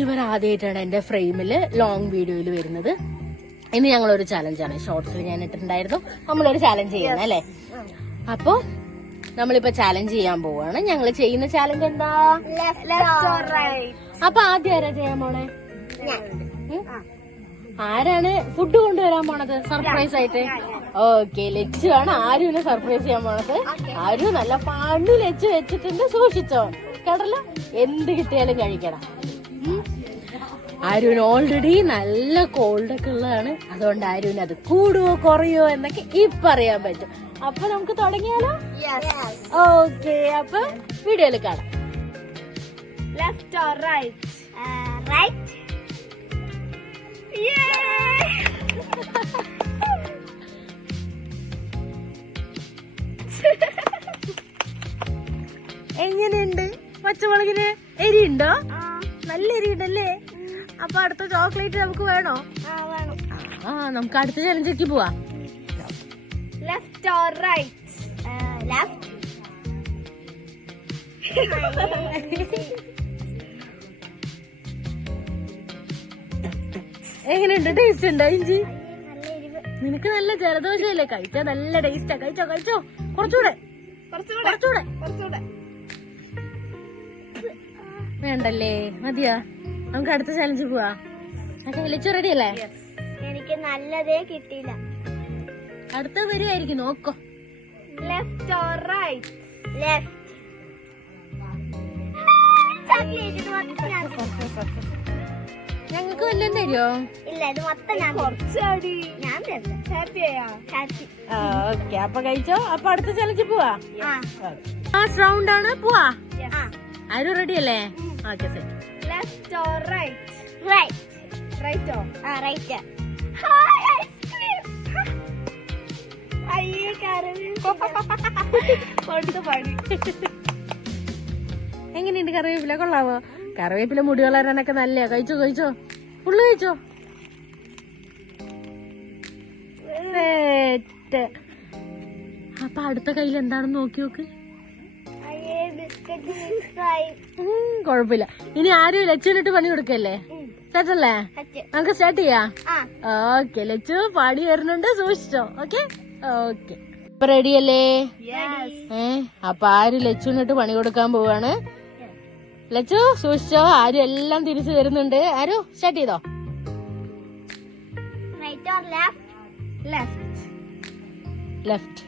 ഇവർ ആദ്യമായിട്ടാണ് എന്റെ ഫ്രെയിമില് ലോങ് വീഡിയോയിൽ വരുന്നത്. ഇന്ന് ഞങ്ങളൊരു ചാലഞ്ചാണ്, ഷോർട്സിൽ ഞാൻ ഇട്ടിട്ടുണ്ടായിരുന്നു, നമ്മളൊരു ചാലഞ്ച് ചെയ്യുന്നത് അല്ലേ. അപ്പൊ നമ്മളിപ്പോ ചാലഞ്ച് ചെയ്യാൻ പോവാണ്. ഞങ്ങൾ ചെയ്യുന്ന ചാലഞ്ച് എന്താ? അപ്പൊ ആദ്യം ആരാ ചെയ്യാൻ പോണേ? ആരാണ് ഫുഡ് കൊണ്ടുവരാൻ പോണത് സർപ്രൈസ് ആയിട്ട്? ഓക്കെ, ലച്ചു ആണ് ആരുവിനെ സർപ്രൈസ് ചെയ്യാൻ പോണത്. ആരു നല്ല പണ്ടു ലച്ചു വെച്ചിട്ടുണ്ട്, സൂക്ഷിച്ചോ കേട്ടല്ലോ. എന്ത് കിട്ടിയാലും കഴിക്കണം. ആരുവിന് ഓൾറെഡി നല്ല കോൾഡ് ഒക്കെ ഉള്ളതാണ്, അതുകൊണ്ട് ആരുവിന് അത് കൂടുവോ കുറയോ എന്നൊക്കെ ഇപ്പൊ അറിയാൻ പറ്റും. അപ്പൊ നമുക്ക് തുടങ്ങിയാലോ? ഓക്കെ, അപ്പൊ വീഡിയോയിൽ കാണാം. Left or right? റൈറ്റ്. എങ്ങനെയുണ്ട് പച്ചമുളകിന്? എരിയുണ്ടോ? നല്ല എരിയുണ്ടല്ലേ? അപ്പൊ അടുത്ത ചോക്ലേറ്റ് നമുക്ക് വേണോ? നമുക്ക് അടുത്ത ചലഞ്ചിലേക്ക് പോവാ. Left or right? ലെഫ്റ്റ്. എങ്ങനെയുണ്ട്? ടേസ്റ്റ് ഉണ്ടോ ഇഞ്ചി? നിനക്ക് നല്ല ജലദോഷമല്ലേ? കഴിക്കാൻ നല്ല ടേസ്റ്റാ. കഴിച്ചോ കഴിച്ചോ, കുറച്ചുകൂടെ കുറച്ചുകൂടെ. വേണ്ടല്ലേ? മതിയാ? നമുക്ക് അടുത്ത ചലഞ്ച് പോവാ. ലച്ചു റെഡി അല്ലേ? എനിക്ക് നല്ലതേ കിട്ടിയില്ല. അടുത്ത വരുമായിരിക്കും, നോക്കോ. Left or right? ലെഫ്റ്റ്. ഞങ്ങൾക്ക് വല്ലതും തരുമോ? ഇല്ല, ഇത് മൊത്തം ഞാൻ കുറച്ചടി ഞാൻ തരുന്നു. ഹാപ്പിയാ? ഹാപ്പി. ഓക്കെ, അപ്പൊ കഴിച്ചോ. അപ്പൊ അടുത്ത ചലഞ്ച് പോവാ. ഫസ്റ്റ് റൗണ്ട് ആണ്, പോവാ. ആരും റെഡി അല്ലേ? Okay, set. Left or right? Right. റൈറ്റോ? റൈറ്റ്. അയ്യേ, എങ്ങനെയുണ്ട് കറിവേപ്പില? കൊള്ളാവോ? കറിവേപ്പില മുടി വളരാനൊക്കെ നല്ലയാ. കഴിച്ചോ കഴിച്ചോ, ഫുള്ള് കഴിച്ചോ. സെറ്റ്. അപ്പൊ അടുത്ത കയ്യിൽ എന്താണെന്ന് നോക്കി നോക്ക്. കൊഴപ്പില്ല. ഇനി ആരും ലച്ചുവിനിട്ട് പണി കൊടുക്കല്ലേ? സെറ്റല്ലേ? നമുക്ക് സ്റ്റാർട്ട് ചെയ്യാം. ഓക്കെ, ലച്ചു പാടി വരുന്നുണ്ട്, സൂക്ഷിച്ചോ. ഓക്കെ ഓക്കെ, ഇപ്പൊ റെഡിയല്ലേ? അപ്പൊ ആര് ലച്ചുവിനിട്ട് പണി കൊടുക്കാൻ പോവാണ്. ലച്ചു സൂക്ഷിച്ചോ, ആരും എല്ലാം തിരിച്ചു വരുന്നുണ്ട്. ആരു സ്റ്റാർട്ട് ചെയ്തോ. Right or left? Left. Left.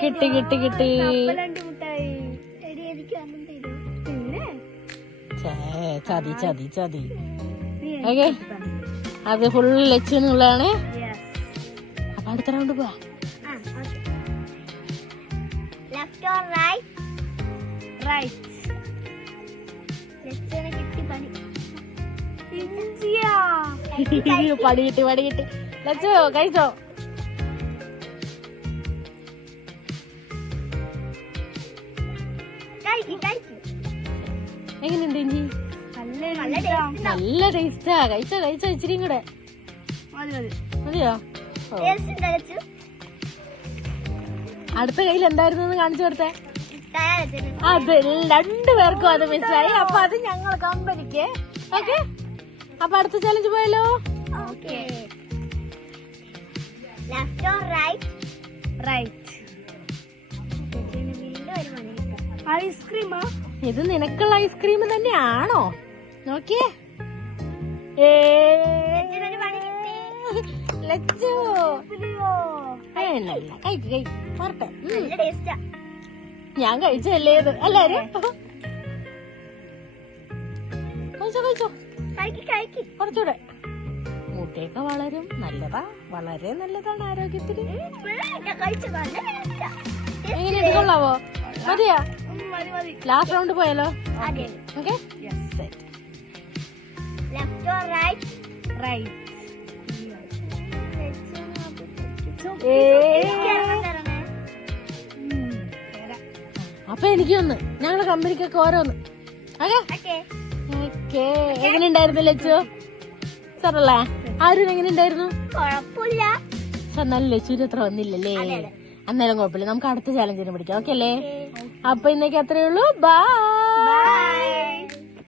കിട്ടി കിട്ടി കിട്ടി. ചതി ചതി ചതി. ഓക്കെ, അത് ഫുള്ള് ലച്ചുന്നുള്ളതാണ്. അപ്പൊ അടുത്ത റൗണ്ട് പോവാ. Left or right? റൈറ്റ്. ലെഫ്റ്റിനെ കിട്ടി പണി. പടി കിട്ടി പടി കിട്ടി. ലച്ചു കഴിച്ചോ. എങ്ങനെയുണ്ട് ഇഞ്ചി? നല്ല ടേസ്റ്റാ. കഴിച്ചോ കഴിച്ചോ, ഇച്ചിരിയും കൂടെ മതിയോ? അടുത്ത കയ്യിൽ എന്തായിരുന്നു കാണിച്ചു കൊടുത്തേ? അത് രണ്ടുപേർക്കും അത് മിസ്സായി. അപ്പൊ അത് ഞങ്ങൾ കമ്പനിക്ക്. ഓക്കെ, അപ്പൊ അടുത്ത ചലഞ്ച് പോയല്ലോ. Left or right? റൈറ്റ്. ഐസ്ക്രീമാ? ഇത് നിനക്കുള്ള ഐസ്ക്രീം തന്നെയാണോ? നോക്കിയേ. ലച്ചു ഞാൻ കഴിച്ചല്ലേ ഇത്? എല്ലാരും കഴിച്ചോ കഴിച്ചോ, കുറച്ചൂടെ. മുട്ടയൊക്കെ വളരും, നല്ലതാ, വളരെ നല്ലതാണ് ആരോഗ്യത്തിന്. എങ്ങനെയുണ്ട്? കൊള്ളാവോ? മതിയാ? ലാസ്റ്റ് റൗണ്ട് പോയാലോ? Okay, set. Left or right? Right. അപ്പൊ എനിക്കൊന്ന്, ഞങ്ങളുടെ കമ്പനിക്കൊക്കെ ഓരോന്ന്. ഓക്കെ, എങ്ങനെയുണ്ടായിരുന്നു ലച്ചു? സാറല്ലേ? ആരും എങ്ങനെയുണ്ടായിരുന്നു? കുഴപ്പമില്ല. നല്ല ലച്ചൂര് അത്ര വന്നില്ലല്ലേ? അന്നേരം കുഴപ്പമില്ല, നമുക്ക് അടുത്ത ചാലഞ്ചിന് പിടിക്കാം. ഓക്കെ അല്ലേ? അപ്പൊ ഇന്നേക്ക് അത്രേ ഉള്ളൂ. ബൈ.